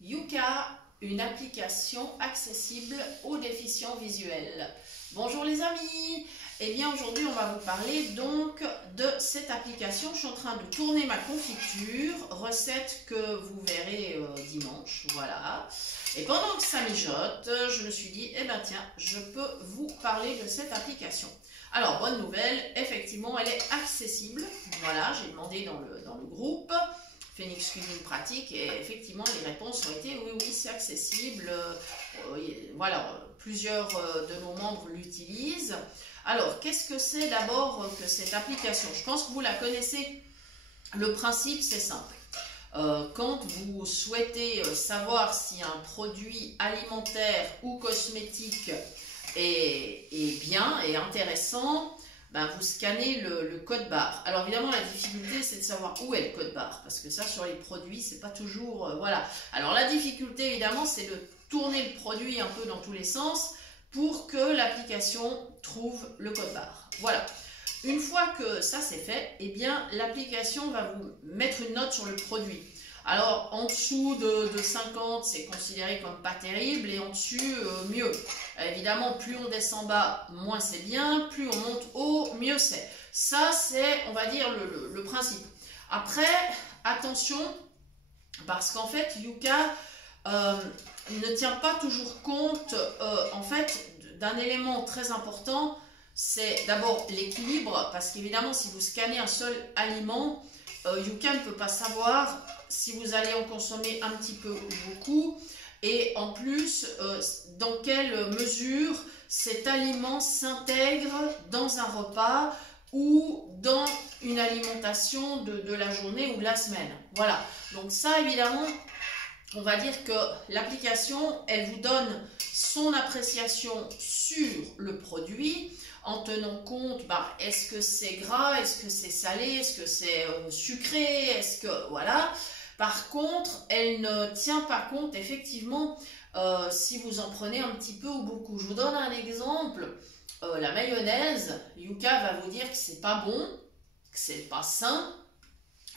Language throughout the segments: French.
Yuka, une application accessible aux déficients visuels. Bonjour les amis. Eh bien aujourd'hui on va vous parler donc de cette application. Je suis en train de tourner ma confiture, recette que vous verrez dimanche, voilà. Et pendant que ça mijote, je me suis dit, eh ben tiens, je peux vous parler de cette application. Alors bonne nouvelle, effectivement elle est accessible, voilà, j'ai demandé dans le groupe Phoenix Cuisine Pratique et effectivement les réponses ont été oui c'est accessible, voilà, plusieurs de nos membres l'utilisent. Alors qu'est-ce que c'est d'abord que cette application? Je pense que vous la connaissez, le principe c'est simple. Quand vous souhaitez savoir si un produit alimentaire ou cosmétique est bien et intéressant, ben vous scannez le code barre. Alors évidemment la difficulté c'est de savoir où est le code barre, parce que ça sur les produits c'est pas toujours voilà. Alors la difficulté évidemment c'est de tourner le produit un peu dans tous les sens pour que l'application trouve le code barre. Voilà. Une fois que ça c'est fait, eh bien l'application va vous mettre une note sur le produit. Alors en dessous de 50 c'est considéré comme pas terrible et en dessus mieux. Évidemment plus on descend bas moins c'est bien, plus on monte haut mieux c'est. Ça c'est on va dire le principe. Après attention parce qu'en fait Yuka ne tient pas toujours compte en fait d'un élément très important. C'est d'abord l'équilibre, parce qu'évidemment si vous scannez un seul aliment, Yuka ne peut pas savoir si vous allez en consommer un petit peu ou beaucoup, et en plus dans quelle mesure cet aliment s'intègre dans un repas ou dans une alimentation de la journée ou de la semaine. Voilà, donc ça évidemment on va dire que l'application elle vous donne son appréciation sur le produit en tenant compte, est-ce que c'est gras, est-ce que c'est salé, est-ce que c'est sucré, est-ce que voilà. Par contre, elle ne tient pas compte effectivement si vous en prenez un petit peu ou beaucoup. Je vous donne un exemple, la mayonnaise, Yuka va vous dire que c'est pas bon, que c'est pas sain.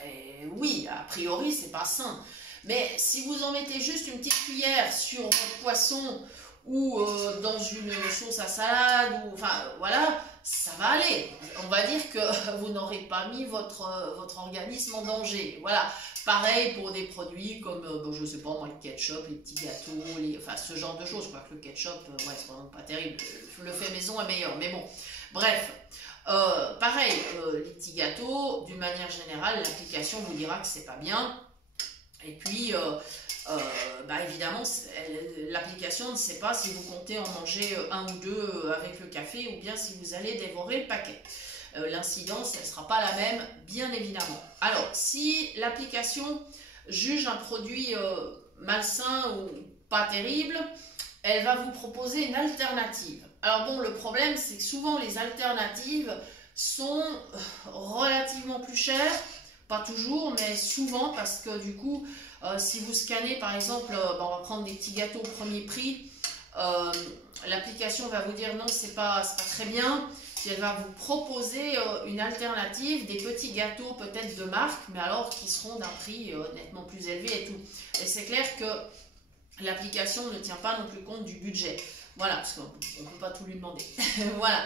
Et oui, a priori c'est pas sain. Mais si vous en mettez juste une petite cuillère sur votre poisson ou dans une sauce à salade, ou enfin voilà, ça va aller. On va dire que vous n'aurez pas mis votre organisme en danger. Voilà. Pareil pour des produits comme, je sais pas moi, le ketchup, les petits gâteaux, enfin ce genre de choses. Quoi que le ketchup, ouais, c'est vraiment pas terrible. Le fait maison est meilleur. Mais bon, bref. Pareil, les petits gâteaux, d'une manière générale, l'application vous dira que c'est pas bien. Et puis, évidemment, l'application ne sait pas si vous comptez en manger un ou deux avec le café ou bien si vous allez dévorer le paquet. L'incidence, elle ne sera pas la même, bien évidemment. Alors, si l'application juge un produit malsain ou pas terrible, elle va vous proposer une alternative. Alors bon, le problème, c'est que souvent les alternatives sont relativement plus chères. Pas toujours, mais souvent, parce que du coup, si vous scannez par exemple, on va prendre des petits gâteaux au premier prix, l'application va vous dire non, c'est pas très bien, puis elle va vous proposer une alternative, des petits gâteaux peut-être de marque, mais alors qui seront d'un prix nettement plus élevé et tout. Et c'est clair que l'application ne tient pas non plus compte du budget. Voilà, parce qu'on ne peut pas tout lui demander. Voilà.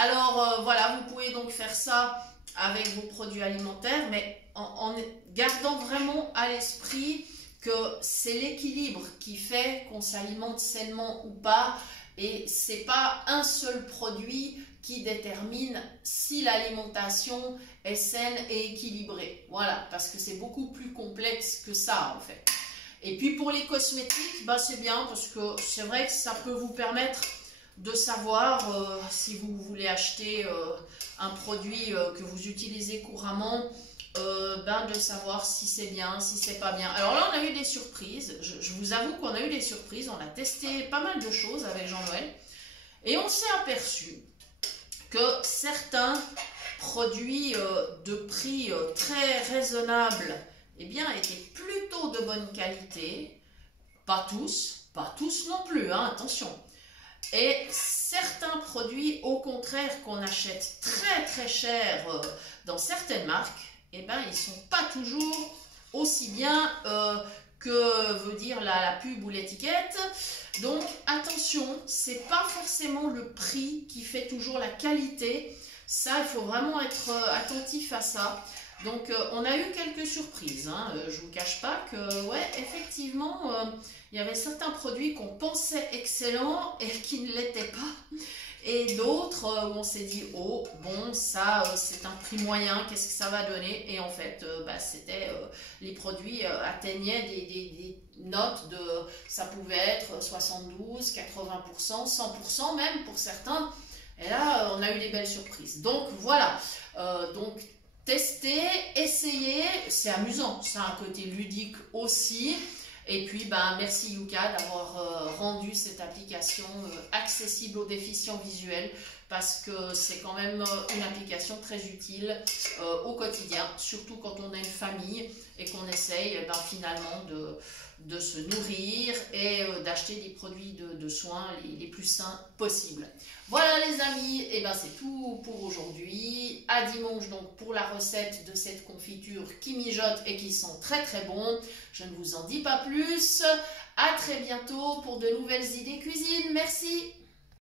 Alors voilà, vous pouvez donc faire ça avec vos produits alimentaires, mais en gardant vraiment à l'esprit que c'est l'équilibre qui fait qu'on s'alimente sainement ou pas, et c'est pas un seul produit qui détermine si l'alimentation est saine et équilibrée. Voilà, parce que c'est beaucoup plus complexe que ça en fait. Et puis pour les cosmétiques, c'est bien parce que c'est vrai que ça peut vous permettre de savoir si vous voulez acheter un produit que vous utilisez couramment, de savoir si c'est bien, si c'est pas bien. Alors là on a eu des surprises, je vous avoue qu'on a eu des surprises, on a testé pas mal de choses avec Jean-Noël et on s'est aperçu que certains produits de prix très raisonnables étaient plutôt de bonne qualité, pas tous non plus, hein, attention. Et certains produits, au contraire, qu'on achète très très cher dans certaines marques, ils ne sont pas toujours aussi bien que veut dire la pub ou l'étiquette. Donc attention, c'est pas forcément le prix qui fait toujours la qualité. Ça, il faut vraiment être attentif à ça. Donc on a eu quelques surprises, hein. Je ne vous cache pas que ouais, effectivement, il y avait certains produits qu'on pensait excellents et qui ne l'étaient pas. Et d'autres où on s'est dit, oh bon, ça c'est un prix moyen, qu'est-ce que ça va donner? Et en fait, les produits atteignaient des notes de, ça pouvait être 72, 80%, 100% même pour certains. Et là, on a eu des belles surprises. Donc voilà, donc tester, essayer, c'est amusant, ça a un côté ludique aussi. Et puis, merci Yuka d'avoir rendu cette application accessible aux déficients visuels parce que c'est quand même une application très utile au quotidien, surtout quand on a une famille et qu'on essaye finalement de se nourrir et d'acheter des produits de soins les plus sains possibles. Voilà les amis, et c'est tout pour aujourd'hui. À dimanche donc pour la recette de cette confiture qui mijote et qui sent très très bon. Je ne vous en dis pas plus. À très bientôt pour de nouvelles idées cuisine. Merci.